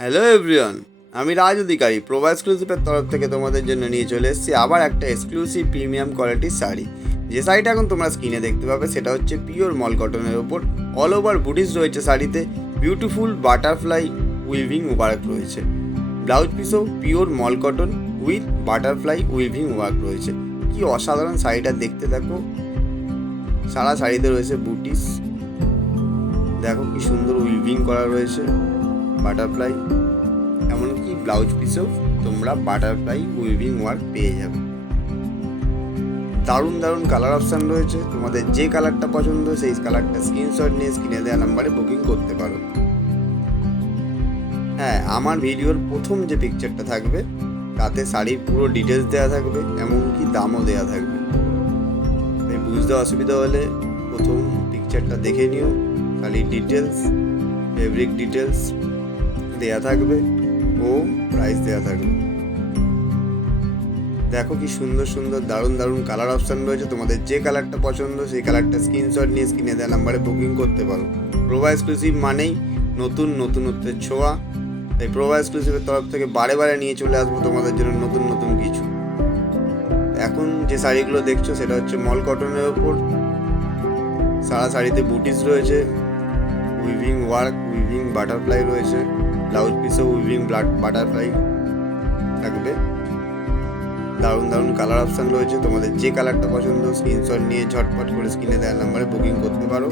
Hello everyone, আমি রাজ অধিকারী প্রভা এক্সক্লুসিভের তরফ থেকে তোমাদের জন্য নিয়ে চলে এসেছি আবার একটা এক্সক্লুসিভ প্রিমিয়াম কোয়ালিটির শাড়ি। যে শাড়িটা এখন তোমরা স্ক্রিনে দেখতে পাবে সেটা হচ্ছে পিওর মল কটনের ওপর অল ওভার বুটিস রয়েছে শাড়িতে, বিউটিফুল বাটারফ্লাই উইভিং ওয়ার্ক রয়েছে। ব্লাউজ পিসও পিওর মল cotton with butterfly weaving work রয়েছে। কি অসাধারণ শাড়িটা দেখতে, দেখো সারা শাড়িতে রয়েছে বুটিস, দেখো কি সুন্দর উইভিং করা রয়েছে বাটারফ্লাই, এমনকি ব্লাউজ পিসেও তোমরা বাটারফ্লাই উইভিং ওয়ার্ক পেয়ে যাবে। দারুণ দারুণ কালার অপশান রয়েছে, তোমাদের যে কালারটা পছন্দ সেই কালারটা স্ক্রিনশট নিয়ে স্ক্রিনে দেওয়া নাম্বারে বুকিং করতে পারো। হ্যাঁ, আমার ভিডিওর প্রথম যে পিকচারটা থাকবে তাতে শাড়ির পুরো ডিটেলস দেওয়া থাকবে, এমনকি দামও দেওয়া থাকবে। তাই বুঝতে অসুবিধা হলে প্রথম পিকচারটা দেখে নিও, শাড়ির ডিটেলস, ফেব্রিক ডিটেলস দেওয়া থাকবে ও প্রাইস দেওয়া থাকবে। দেখো কি সুন্দর সুন্দর দারুণ দারুণ কালার অপশান রয়েছে, তোমাদের যে কালারটা পছন্দ সেই কালারটা স্ক্রিনশট নিয়ে স্ক্রিনে দেওয়া নাম্বারে বুকিং করতে পারো। প্রভা এক্সক্লুসিভ মানেই নতুনত্বের ছোঁয়া, তাই প্রভা এক্সক্লুসিভের তরফ থেকে বারে বারে নিয়ে চলে আসবো তোমাদের জন্য নতুন কিছু। এখন যে শাড়িগুলো দেখছো সেটা হচ্ছে মল কটনের ওপর, সারা শাড়িতে বুটিস রয়েছে, উইভিং ওয়ার্ক, উইভিং বাটারফ্লাই রয়েছে, ব্লাউজ পিসেও উইভিং বাটারফ্লাই থাকবে। দারুণ দারুণ কালার অপশান রয়েছে, তোমাদের যে কালারটা পছন্দ স্ক্রিনশট নিয়ে ঝটপট করে স্ক্রিনে দেওয়া নাম্বারে বুকিং করতে পারো।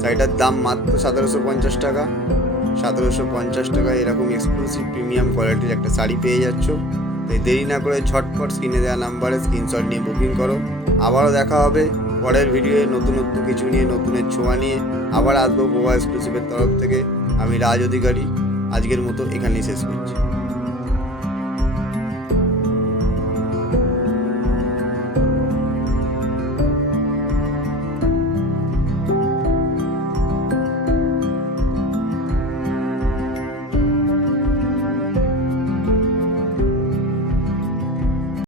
শাড়িটার দাম মাত্র 1750 টাকা। 1750 টাকায় এরকম এক্সক্লুসিভ প্রিমিয়াম কোয়ালিটির একটা শাড়ি পেয়ে যাচ্ছ। তাই দেরি না করে ঝটপট স্ক্রিনে দেওয়া নাম্বারে স্ক্রিনশট নিয়ে বুকিং করো। আবারও দেখা হবে পরের ভিডিওয়ে নতুনত্ব কিছু নিয়ে, নতুনের ছোঁয়া নিয়ে আবার আসবো প্রভা এক্সক্লুসিভের তরফ থেকে। আমি রাজ অধিকারী, আজকের মতো এখানেই শেষ করছি।